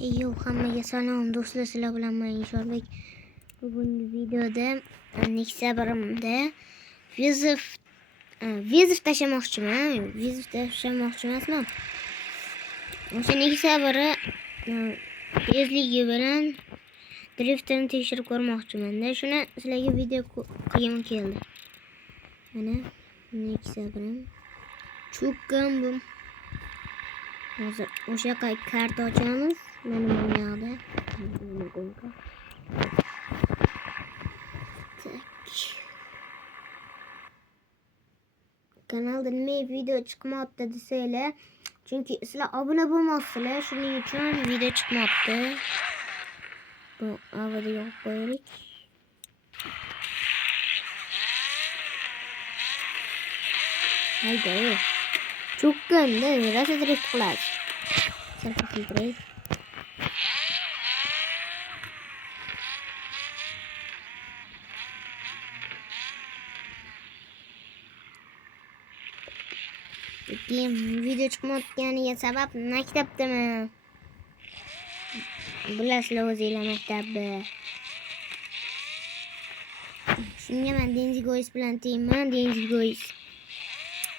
Yo, hammaga salom do'stlar, sizlar bilan men Inshorbek. Bugungi videoda Nexia birimda vizif tashlamoqchiman. Vizif tashlamoqchi emasman. O'sha Nexia biri tezligi bilan driftini tekshirib ko'rmoqchiman-da. Shuni sizlarga video qilgim keldi. Mana Nexia birim cho'kkan bu. Hozir o'sha karta ochamiz. Mana bu yoqda. Kanalda nima video chiqmoqda desanglar, chunki sizlar obuna bo'lmoqsizlar, shuning uchun video chiqmoqda. Bu avvalda yo'q qo'yaylik. Hayda. Cho'kkanda rosa drift qiladi. Salqin qildiray. Keyin video chiqmayotganiga sabab maktabdaman. Bilasizlar o'zingizlar maktabda. Shunga men Denzigois bilan tengman, Denzigois.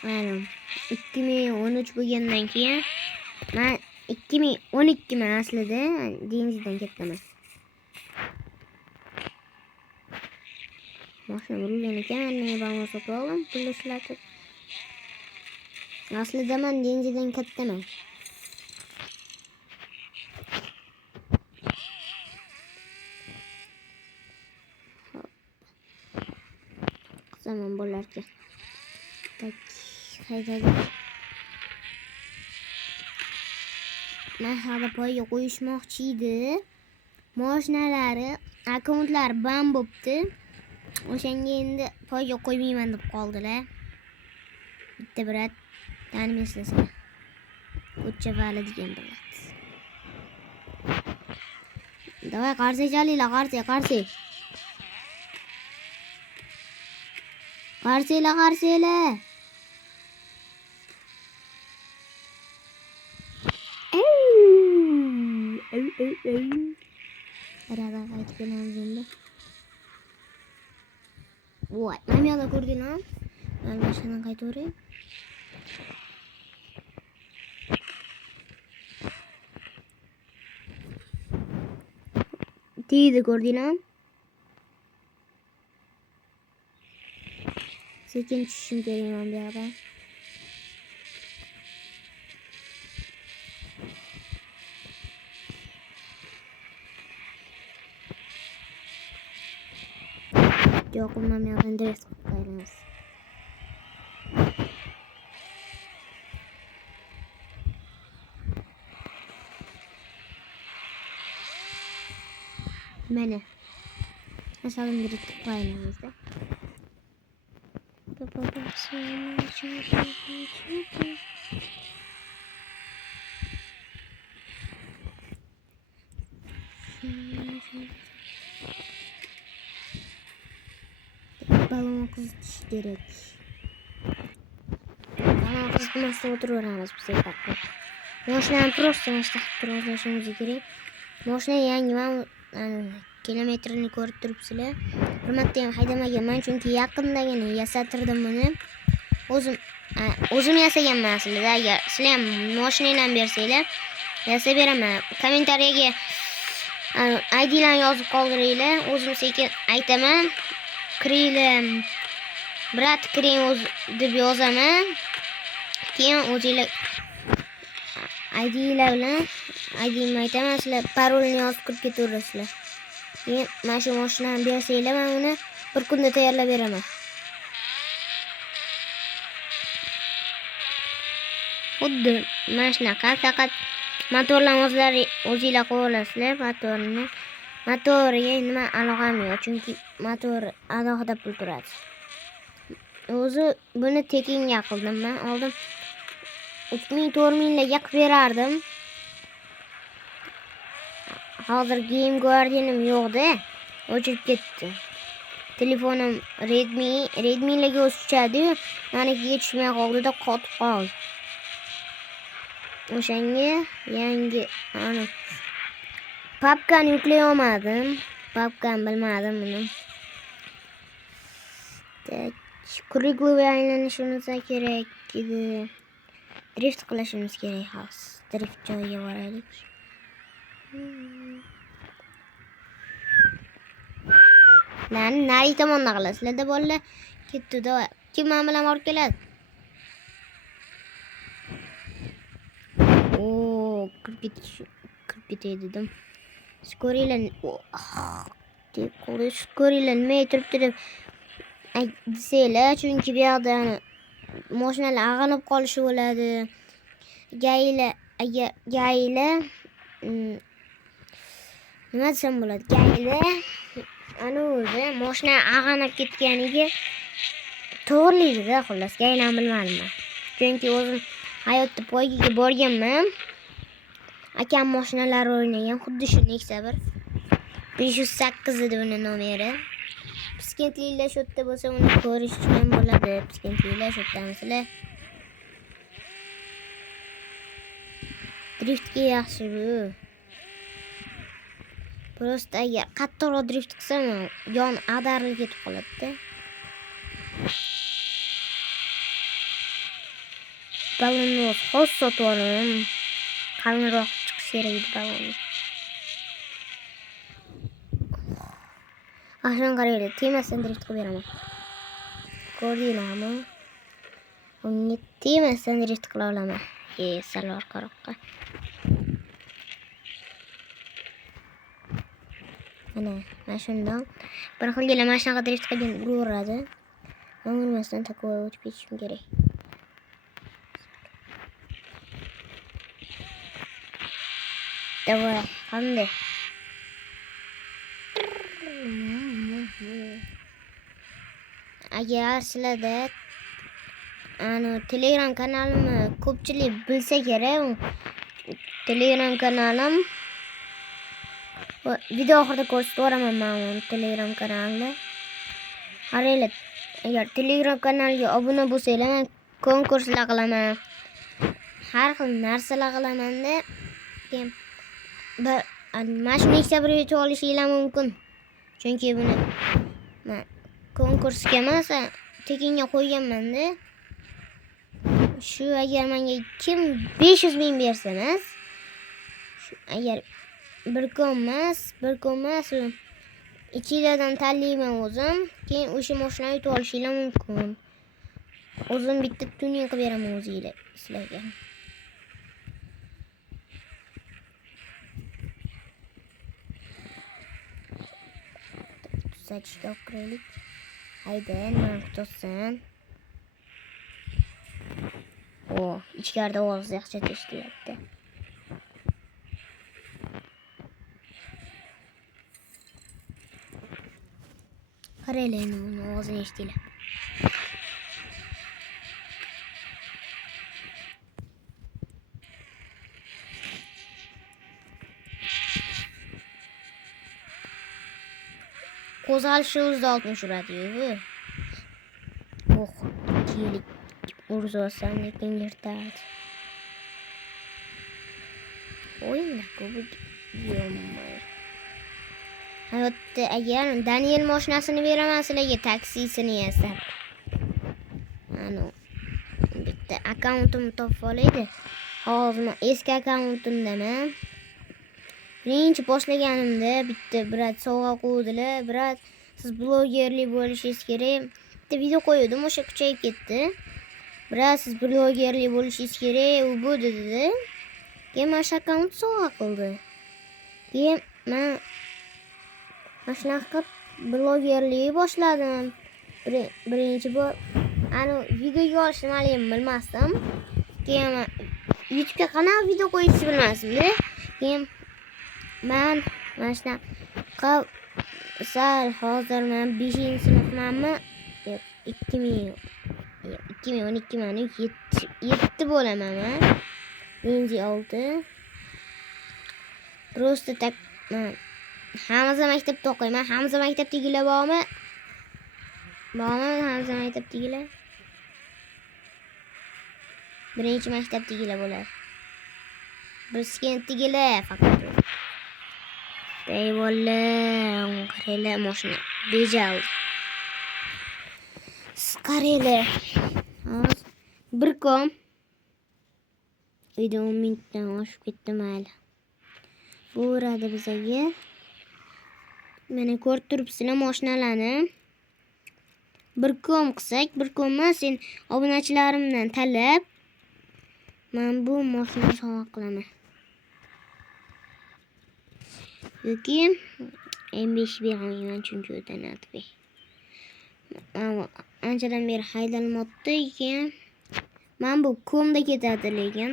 Mana 2013 bo'lgandan keyin men 2012 man aslida Denzidan kattaman. Mashina burilgan ekan, nega bo'lmasa sotib oldim, pul ishlatib. Aslida men Denzidan kattaman. Qizaman bo'larkan. Tak, haydaylik. Men hali poyga qo'yishmoqchi edi. Mashinalari, akkauntlari ban bo'pti. O'shanga endi poyga qo'ymayman deb qoldilar. Bitta brat tanimsizlar. Ko'cha vali degan bo'ladi. Davay qarshi jalinglar, qarshi. Qarsiylar. Arada qaytib kelamiz endi. Voy, mana yoqda ko'rdinglar? Men mashinadan qaytaveray. Tegdi ko'rdinglar? Sekin tushishim kerak men bu yoqda. Yo'q, men yoqdan drift qilib qo'yamiz. Mana. Masalan, drift qilib qo'yamiz-da. Balon qizitish kerak. Balon qizitmasdan o'tiraveramiz biz yerda. Mashinani просто mashina qilib turishimiz kerak. Mashina yangi, men kilometrini ko'rib turibsizlar. Bir marta ham haydamaganman, chunki yaqindagina yasatirdim buni. O'zim yasaganman aslida. Agar sizlar ham mashinanglarni bersanglar, yasab beraman. Kommentariyaga IDlarni yozib qoldiringlar. O'zim sekin aytaman. Kiringlar. Brat kiring deb yozaman. Keyin o'zinglar IDlar bilan IDni aytaman, sizlar parolni yozib kirib ketaverasizlar. Keyin mana shu mashinani bersanglar, men uni bir kunda tayyorlab beraman. Xuddi mana shunaqa, faqat motorlarni o'zinglar qo'yib olasizlar. Motoriga nima aloqam yo'q, chunki motor alohida pul turadi. O'zi buni tekinga qildim men. Oldin 3000-4000 larga qilib berardim. Hozir Game Guardian'im yo'qda, o'chirib ketdi. Telefonim Redmi larga o'chadi, menikiga tushmay qoldi-da, qotib qoldi. O'shanga yangi Papkani yuklay olmadim. Papkani bilmadim buni. Kurikli aylanishimiz kerak edi. Drift qilishimiz kerak hozir. Drift joyiga boraylik. Nari tomonda qilasizlar-da bolalar. Ketdi-da. Kim men bilan borib keladi? Kirib ketay dedim. Ko'ringlar nima turibdi deb desanglar, chunki bu yoqda mashinalar ag'anib qolishi bo'ladi. Gaylar nima desam bo'ladi? Gaylar o'zi mashina ag'anib ketganiga to'g'riligida xullas gaylarni bilmadim men. Chunki o'zim hayotda poygaga borganman. Akam mashinalar o'ynagan, xuddi shu Nexia 508 edi uni nomeri. Piskentliklar shu yerda bo'lsa uni ko'rish ham bo'ladi. Piskentliklar shu yerdamisizlar? Driftga yaxshi bu. Prosta agar qattiqroq drift qilsam, yon ag'darilib ketib qoladi-da. Balonni xos sotib olaman. Qalinroq chiqish kerak edi balonni. Ashun qaranglar, temasdan drift qilib beraman. Ko'rdinglarmi? Unga temasdan drift qila olaman. Sal orqaroqqa. Mana shundan bir xilgina mashinaga drift qilgan uraveradi. Men urmasdan takoy o'tib ketishim kerak. Давай, qanday? Agar sizlarda Telegram kanalimni ko'pchilik bilsa kerak, Telegram kanalim video oxirida ko'rsatib boraman men Telegram kanalni. Qaranglar, agar Telegram kanaliga obuna bo'lsanglar, men konkurslar qilaman. Har xil narsalar qilaman-da. Mana shu Nexia 1 yutib olishinglar mumkin. Chunki buni men konkursga emas, tekinga qo'yganman-da. Shu agar menga kim 500 ming bersa emas, agar bir kun emas, ichinglardan tanlayman o'zim, keyin o'sha mashinani yutib olishinglar mumkin. O'zim bitta tuning qilib beraman o'zinglar sizlarga. Tutsachiga o'qiraylik. Hayda, nima tutsan? İçeride ovoz yaxshi eshityapti. Qaranglar, uni ovozini eshitdinglar. Qo'zg'alishi o'zida 60 uradi-yu. Kelik urzasam lekin yirtadi. O'yinlar ko'p yo'may. Hayotda agar Daniel mashinasini beraman sizlarga, taksisini yasab. Bitta akkauntimni topib olaydi. Hozir eski akkauntimdaman. Birinchi boshlaganimda bitta brat sovg'a qo'ydilar. Brat, siz blogerlik bo'lishingiz kerak. Bitta video qo'ydim, o'sha kuchayib ketdi. Brat, siz blogerlik bo'lishingiz kerak, u bu dedi. Keyin mana shu akkaunt sovg'a qildi. Keyin men shunaqa blogerlik boshladim. Birinchi bor videoga olishni men bilmasdim. Keyin YouTube'ga qanaqa video qo'yishni bilmasdim-da. Keyin men mana shunaqa hozir men 5-sinfmanmi? 2012 7 bo'laman men. Endi 6. Prosta tak Hamza maktabda o'qiyman. Hamza maktabdagilar bormi? Hamza maktabdagilar. Birinchi maktabdagilar bo'ladi. Piskentdagilar faqat. Eyvallah. Qaranglar mashina bejaldi. Qaranglar. Hozir bir kom. Video 10 minutdan oshib ketdi mayli. Bu uradi bizaga. Mana ko'rib turibsizlar mashinalarni. Bir kom qilsak, bir komni sen obunachilarimdan talab men bu mashinani sovg'a qilaman. Yoki M5 beraman chunki o'tanadi. Anchadan beri haydalmoqda ekan. Men bu komda ketadi lekin.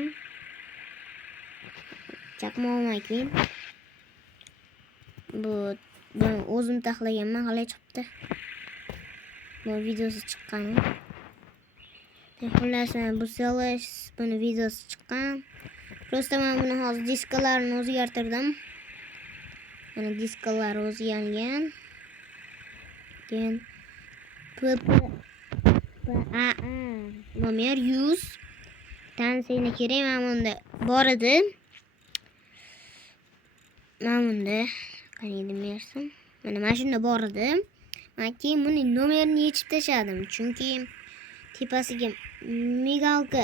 Chaqmoqman. Bu ben o'zim taxlaganman, hali chiqibdi. Bu videosi chiqqan. Xullas bu selish buni videosi chiqqan. Prosta men buni hozir diskalarini o'zgartirdim. Mana diskalar o'zgargan. Keyin nomer 100 tansiyni kerak men bunda bor edi. Men bunda qani demaysan. Mana shunda bor edi. Men keyin buni nomerini yechib tashladim. Chunki tepasiga migalka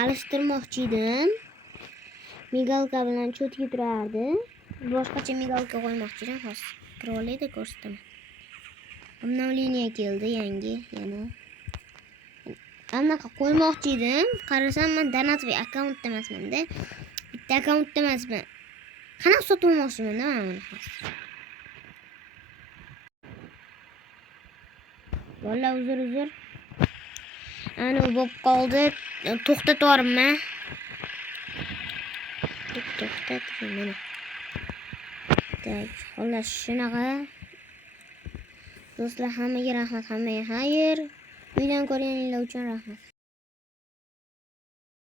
alishtirmoqchi edim. Migalka bilan cho'tga turardi. Boshqacha migalka qo'ymoqchi edim. Hozir kirib olaydi ko'rsataman. Обновление keldi yangi yana. Anaqa qo'ymoqchi edim. Qarasam men Donatviy akkauntda emasman-da. Bitta akkauntda emasman. Qanaqa sotib olmoqchiman-da men buni hozir. Valla uzr. Ana bo'lib qoldi. To'xtatvorman. To'xtat mana. Tak, xolos shunaqa. Do'stlar, hammaga rahmat, hammaga xayr. Videoni ko'rganinglar uchun rahmat.